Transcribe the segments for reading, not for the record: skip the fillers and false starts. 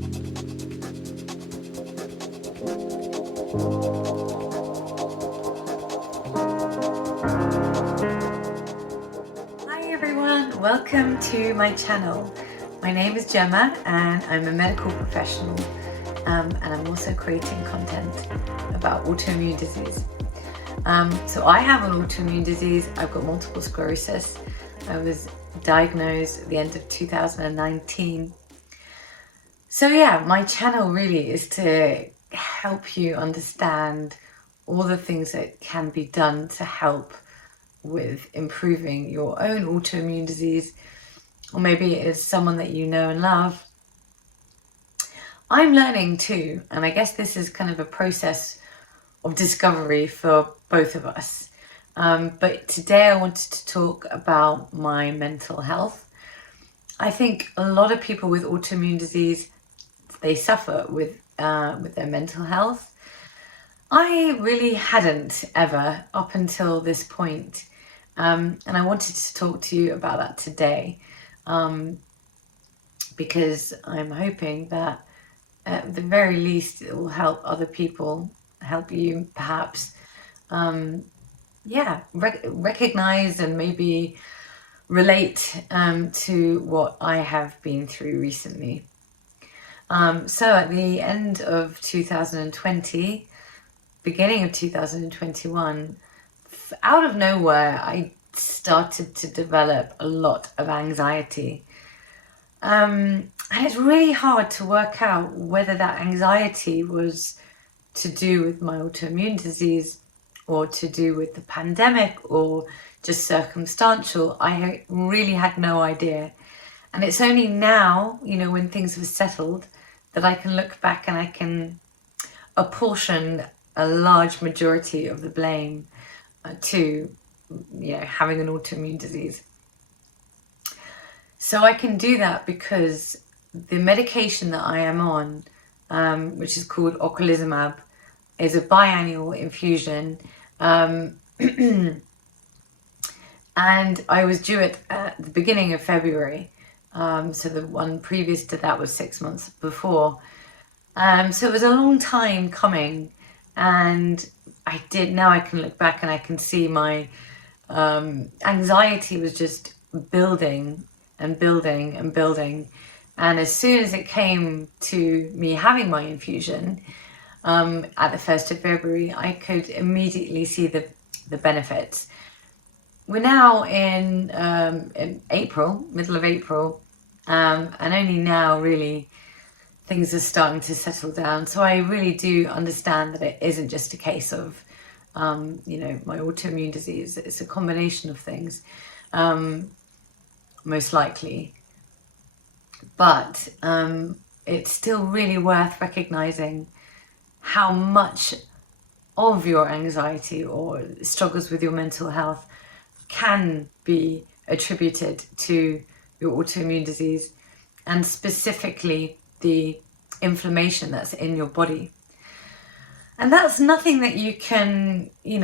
Hi everyone, welcome to my channel. My name is Gemma and I'm a medical professional, and I'm also creating content about autoimmune disease. So I have an autoimmune disease. I've got multiple sclerosis. I was diagnosed at the end of 2019. So yeah, my channel really is to help you understand all the things that can be done to help with improving your own autoimmune disease, or maybe it is someone that you know and love. I'm learning too, and I guess this is kind of a process of discovery for both of us. But today I wanted to talk about my mental health. I think a lot of people with autoimmune disease, they suffer with their mental health. I really hadn't ever up until this point. And I wanted to talk to you about that today, because I'm hoping that at the very least it will help other people, help you perhaps, recognize and maybe relate to what I have been through recently. So at the end of 2020, beginning of 2021, out of nowhere, I started to develop a lot of anxiety. And it's really hard to work out whether that anxiety was to do with my autoimmune disease or to do with the pandemic or just circumstantial. I really had no idea. And it's only now, when things have settled, that I can look back and I can apportion a large majority of the blame to having an autoimmune disease. So I can do that because the medication that I am on, which is called ocrelizumab, is a biannual infusion, and I was due it at the beginning of February. So the one previous to that was 6 months before. So it was a long time coming, and now I can look back and I can see my anxiety was just building and building and building. And as soon as it came to me having my infusion at the 1st of February, I could immediately see the benefits. We're now in April, middle of April, and only now really things are starting to settle down. So I really do understand that it isn't just a case of, my autoimmune disease. It's a combination of things, most likely. But it's still really worth recognizing how much of your anxiety or struggles with your mental health can be attributed to your autoimmune disease, and specifically the inflammation that's in your body. And that's nothing that you can, you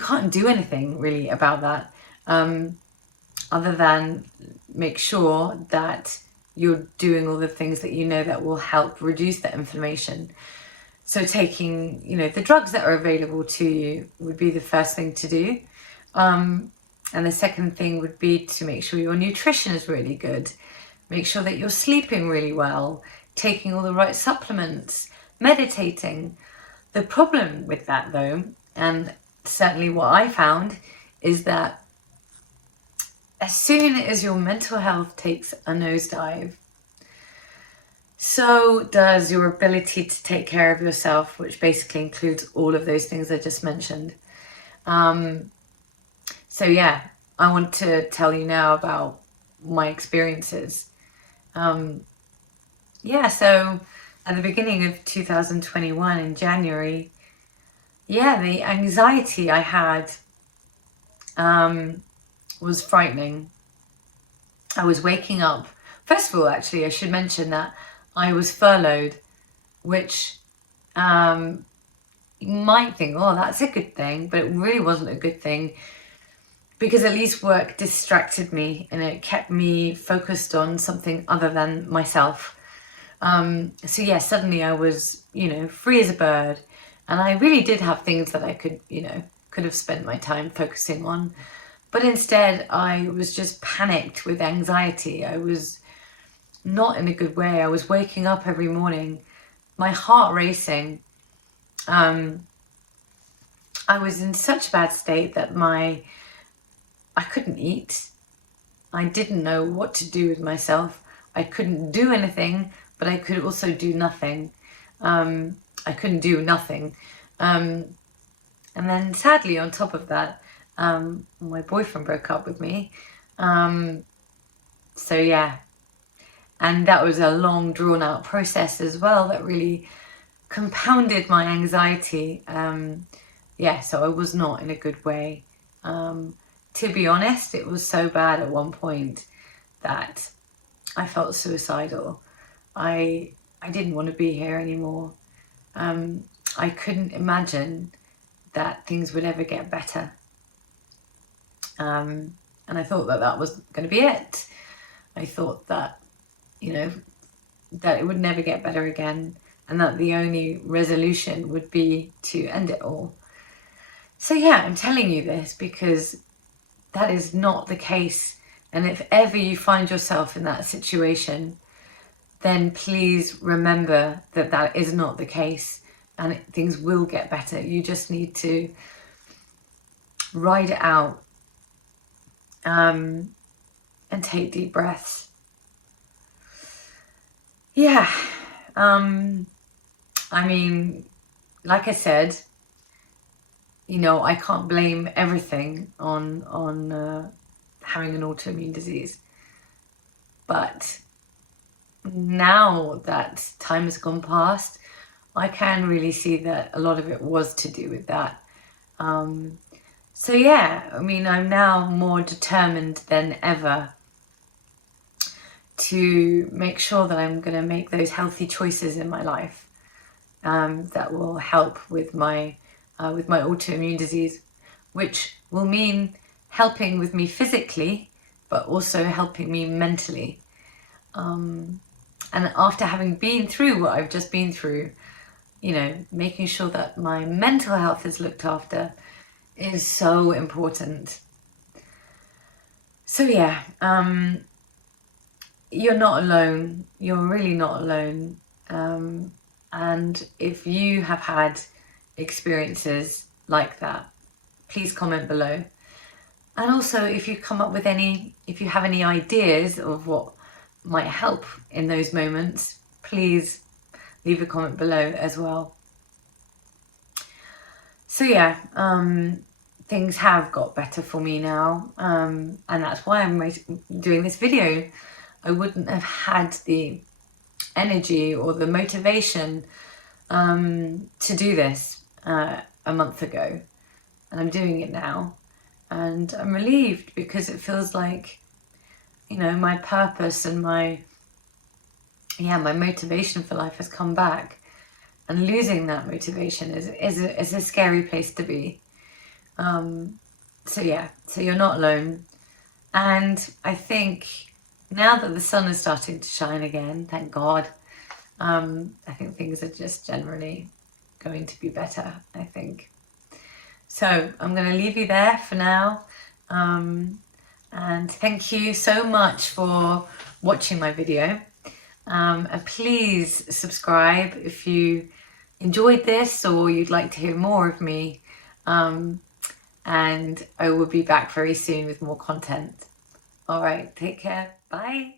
can't do anything really about that, other than make sure that you're doing all the things that that will help reduce that inflammation. So taking, the drugs that are available to you would be the first thing to do. And the second thing would be to make sure your nutrition is really good. Make sure that you're sleeping really well, taking all the right supplements, meditating. The problem with that though, and certainly what I found, is that as soon as your mental health takes a nosedive, so does your ability to take care of yourself, which basically includes all of those things I just mentioned. So yeah, I want to tell you now about my experiences. So at the beginning of 2021 in January, the anxiety I had was frightening. I was waking up. First of all, actually, I should mention that I was furloughed, which you might think, oh, that's a good thing, but it really wasn't a good thing, because at least work distracted me and it kept me focused on something other than myself. So yeah, suddenly I was, free as a bird, and I really did have things that I could have spent my time focusing on. But instead, I was just panicked with anxiety. I was not in a good way. I was waking up every morning, my heart racing. I was in such a bad state that I couldn't eat. I didn't know what to do with myself. I couldn't do anything, but I could also do nothing. I couldn't do nothing. And then sadly, on top of that, my boyfriend broke up with me. So yeah, and that was a long drawn out process as well that really compounded my anxiety. Yeah, so I was not in a good way. To be honest, it was so bad at one point that I felt suicidal. I didn't want to be here anymore. I couldn't imagine that things would ever get better. And I thought that that was going to be it. I thought that, that it would never get better again, and that the only resolution would be to end it all. So yeah, I'm telling you this because that is not the case. And if ever you find yourself in that situation, then please remember that that is not the case, and things will get better. You just need to ride it out, and take deep breaths. Yeah, I mean, like I said, I can't blame everything on having an autoimmune disease. But now that time has gone past, I can really see that a lot of it was to do with that. So yeah, I mean, I'm now more determined than ever to make sure that I'm going to make those healthy choices in my life, that will help with my autoimmune disease, which will mean helping with me physically, but also helping me mentally. And after having been through what I've just been through, making sure that my mental health is looked after is so important. So yeah, you're not alone. You're really not alone. And if you have had experiences like that, please comment below. And also, if you have any ideas of what might help in those moments, please leave a comment below as well. So yeah, things have got better for me now, and that's why I'm doing this video. I wouldn't have had the energy or the motivation to do this a month ago, and I'm doing it now, and I'm relieved because it feels like, my purpose and my motivation for life has come back. And losing that motivation is a scary place to be. So yeah, so you're not alone. And I think now that the sun is starting to shine again, thank God, I think things are just generally going to be better, I think. So I'm going to leave you there for now. And thank you so much for watching my video. And please subscribe if you enjoyed this or you'd like to hear more of me. And I will be back very soon with more content. All right, take care. Bye.